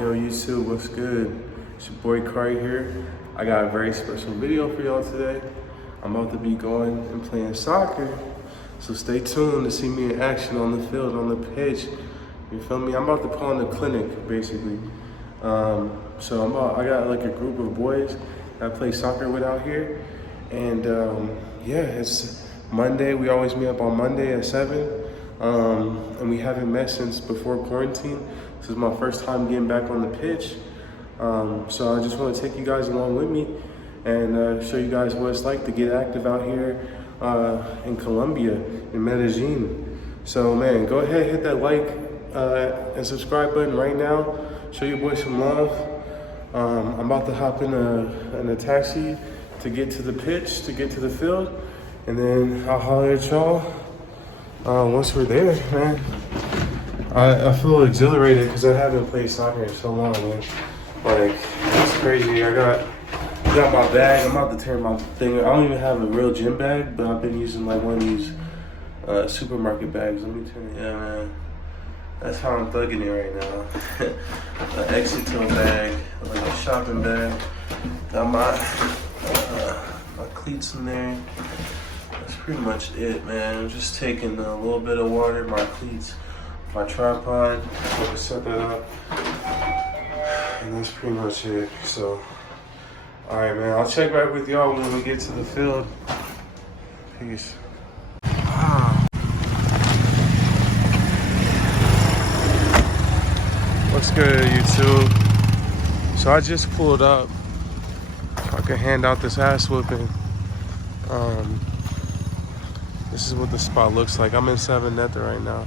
Yo, YouTube, what's good? It's your boy Kari here. I got a very special video for y'all today. I'm about to be going and playing soccer, so stay tuned to see me in action on the field, on the pitch. You feel me? I'm about to put on the clinic, basically. I got like a group of boys that I play soccer with out here, and yeah, it's Monday. We always meet up on Monday at 7, and we haven't met since before quarantine. This is my first time getting back on the pitch. So I just want to take you guys along with me and show you guys what it's like to get active out here in Colombia, in Medellin. So man, go ahead, hit that like and subscribe button right now. Show your boy some love. I'm about to hop in a taxi to get to the pitch, to get to the field, and then I'll holler at y'all once we're there, man. I feel exhilarated because I haven't played soccer in so long, man. Like, it's crazy. I got my bag. I'm about to turn my thing. I don't even have a real gym bag, but I've been using like one of these supermarket bags. Let me turn it. Yeah, man. That's how I'm thugging it right now. An Exito bag, like a shopping bag. Got my cleats in there. That's pretty much it, man. I'm just taking a little bit of water, my cleats, my tripod, I'm gonna set that up, and that's pretty much it. So, all right, man, I'll check back with y'all when we get to the field. Peace. What's good, YouTube? So I just pulled up so I can hand out this ass whooping. This is what the spot looks like. I'm in Sabaneta right now.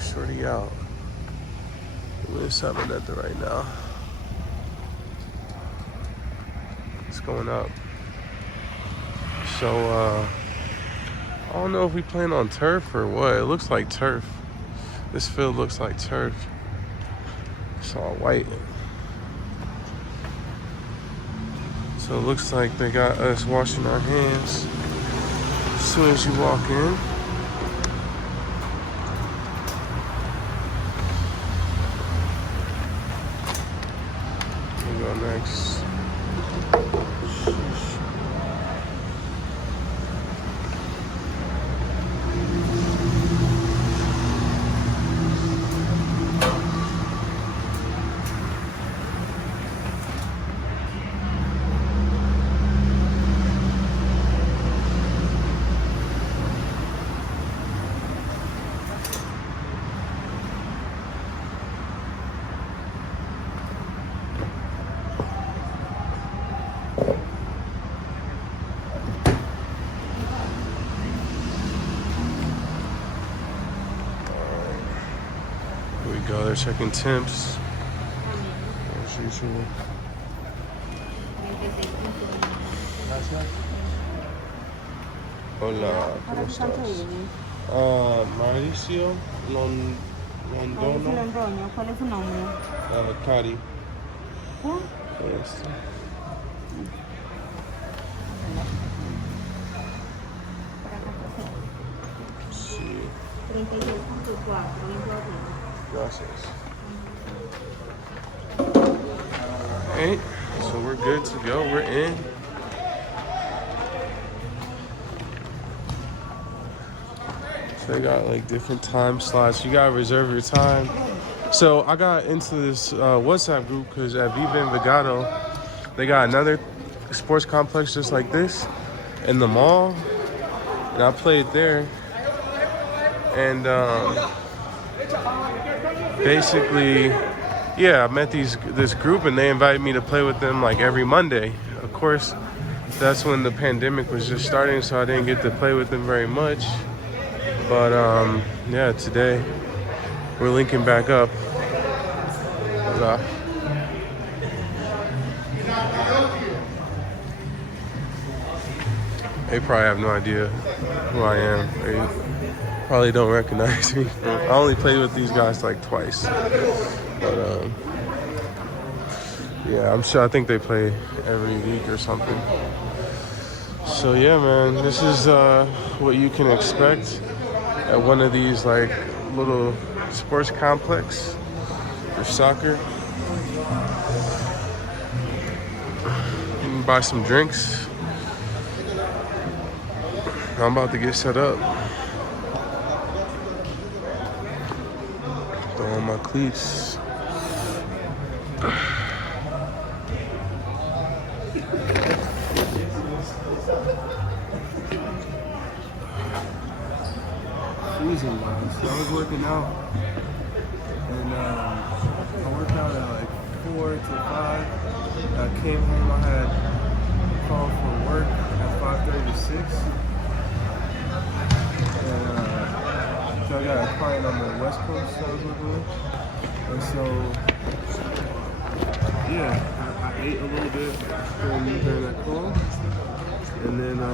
Shorty out. We're in Sabaneta right now. It's going up. So I don't know if we playing on turf or what. It looks like turf. This field looks like turf. It's all white. So it looks like they got us washing our hands as soon as you walk in. We go next. Go, they're checking temps as usual. Hola, ¿cómo estás? Mauricio Londono. ¿Cuál es su nombre? Cari. Sí. 36.4. Gracias. Alright, so we're good to go. We're in. So they got like different time slots. You gotta reserve your time. So I got into this WhatsApp group because at Viva Envigado, they got another sports complex just like this in the mall. And I played there. And basically, yeah, I met this group and they invited me to play with them like every Monday. Of course, that's when the pandemic was just starting, so I didn't get to play with them very much. But yeah, today we're linking back up. They probably have no idea who I am. They probably don't recognize me. I only played with these guys like twice. But yeah, I'm sure, I think they play every week or something. So yeah, man, this is what you can expect at one of these like little sports complex for soccer. You can buy some drinks. I'm about to get set up. Throw on my cleats. Freezing, man. So I was working out, and I worked out at like 4 to 5. I came home, I had a call for work at 5:30 to 6. And so I got a client on the West Coast that I was working with. And so, yeah, I ate a little bit during that call. And then I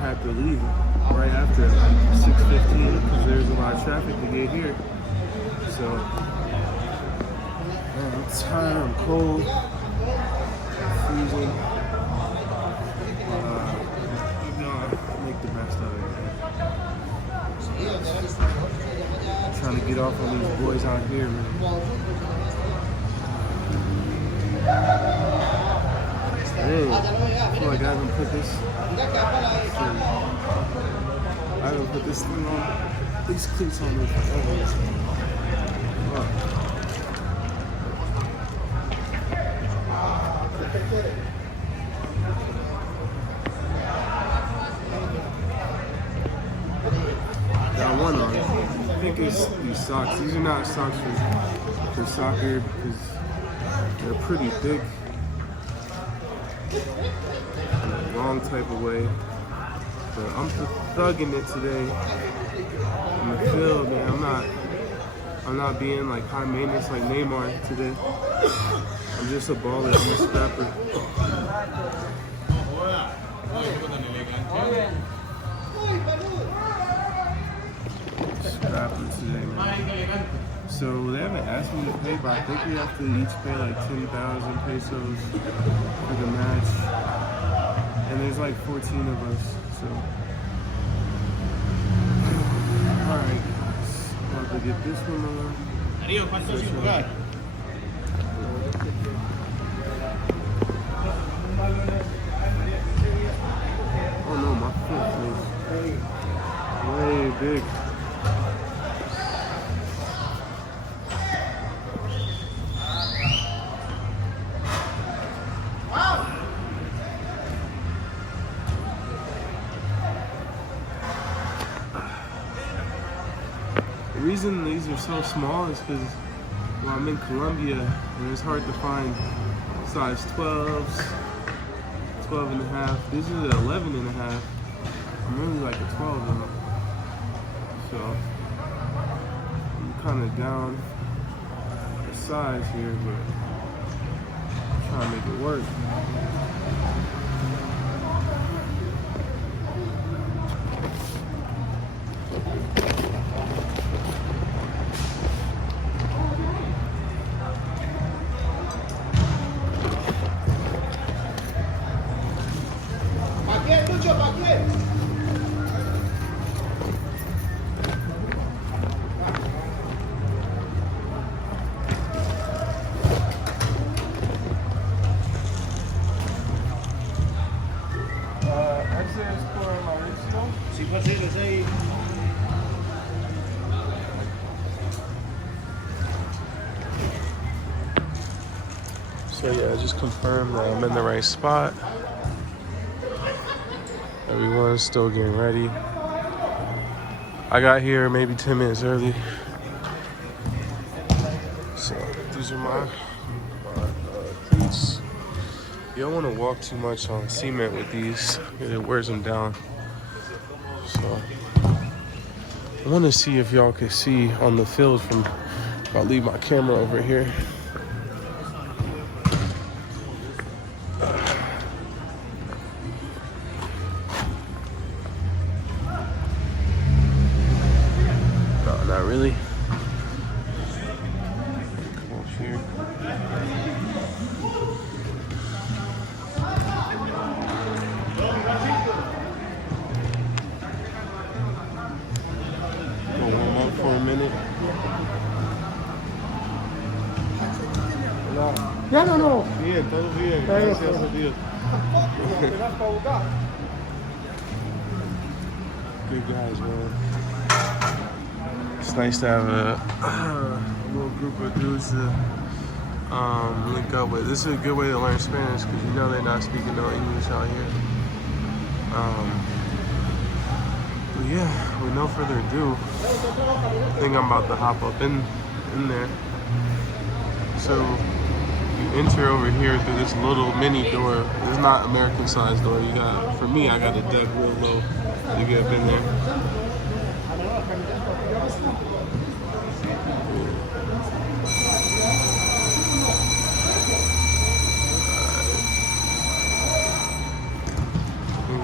had to leave right after, like 6:15, because there's a lot of traffic to get here. So, man, I'm tired, I'm cold, freezing. Make the best of it, man. Trying to get off on these boys out here, man. Dang, I feel like I haven't put this thing on, these cleats on me forever. Wow. Got one on. I think it's these socks. These are not socks for soccer because they're pretty thick. In a wrong type of way. But I'm thugging it today in the field, man. I'm not being like high maintenance like Neymar today. I'm just a baller. I'm a scrapper. Scrapper today, man. So they haven't asked me to pay, but I think we have to each pay like 10,000 pesos for the match. And there's like 14 of us, so. Alright, about to get this one on. Oh no, my foot is way big. The reason these are so small is because I'm in Colombia and it's hard to find size 12s, 12 and a half. This is an 11 and a half. I'm really like a 12 though. So I'm kind of down the size here, but I'm trying to make it work. So yeah, I just confirmed that I'm in the right spot. Everyone's still getting ready. I got here maybe 10 minutes early. So these are my cleats. You don't want to walk too much on cement with these. It wears them down. So I want to see if y'all can see on the field from if I leave my camera over here. No, not really. Come up here. We'll warm up for a minute. Ya no. Bien, todo bien. Está bien. Gracias a Dios. Good guys, man. It's nice to have a little group of dudes to link up with. This is a good way to learn Spanish because you know they're not speaking no English out here. But yeah, with no further ado, I think I'm about to hop up in there. So you enter over here through this little mini door. It's not American sized door. You got, for me, I got a deck real low to get up in there.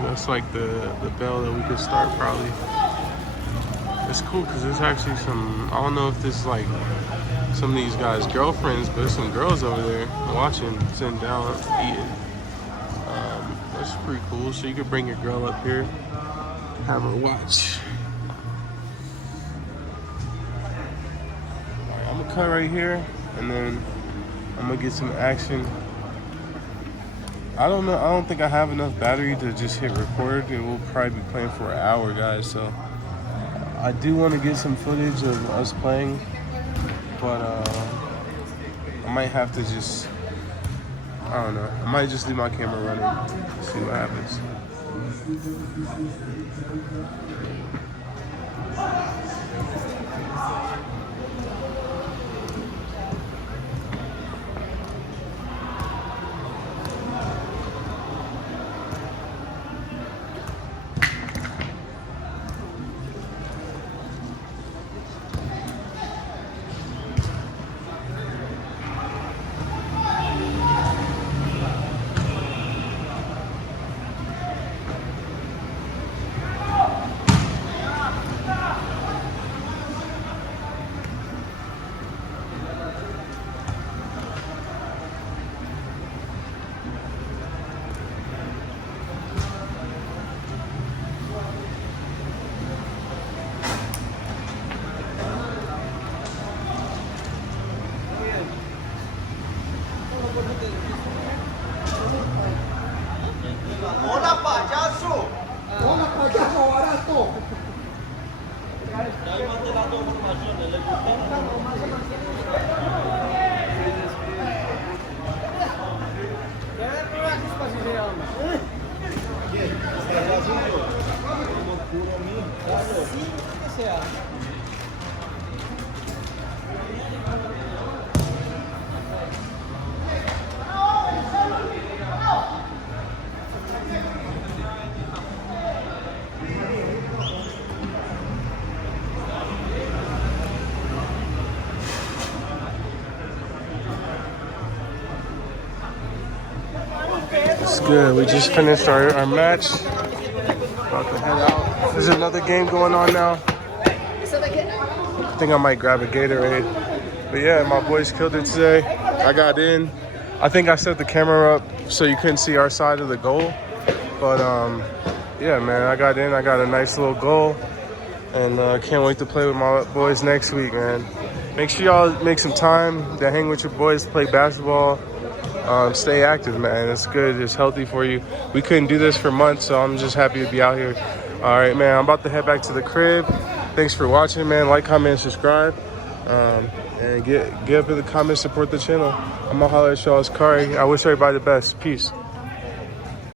That's like the bell that we could start probably. It's cool because there's actually some, I don't know if this is like some of these guys' girlfriends, but there's some girls over there watching, sitting down, eating. That's pretty cool. So you could bring your girl up here, have her watch. Alright, I'm gonna cut right here and then I'm gonna get some action. I don't know, I don't think I have enough battery to just hit record, and we'll probably be playing for an hour, guys. So I do want to get some footage of us playing, but I might have to just, I don't know, I might just leave my camera running, see what happens. It's good. We just finished our match. About to head out. There's another game going on now. I think I might grab a Gatorade. But yeah, my boys killed it today. I got in. I think I set the camera up so you couldn't see our side of the goal. But yeah, man, I got in. I got a nice little goal. And can't wait to play with my boys next week, man. Make sure y'all make some time to hang with your boys, play basketball. Stay active, man. It's good. It's healthy for you. We couldn't do this for months, so I'm just happy to be out here. All right, man. I'm about to head back to the crib. Thanks for watching, man. Like, comment, and subscribe. And get up in the comments, support the channel. I'm gonna holler at y'all. It's Kari. I wish everybody the best. Peace.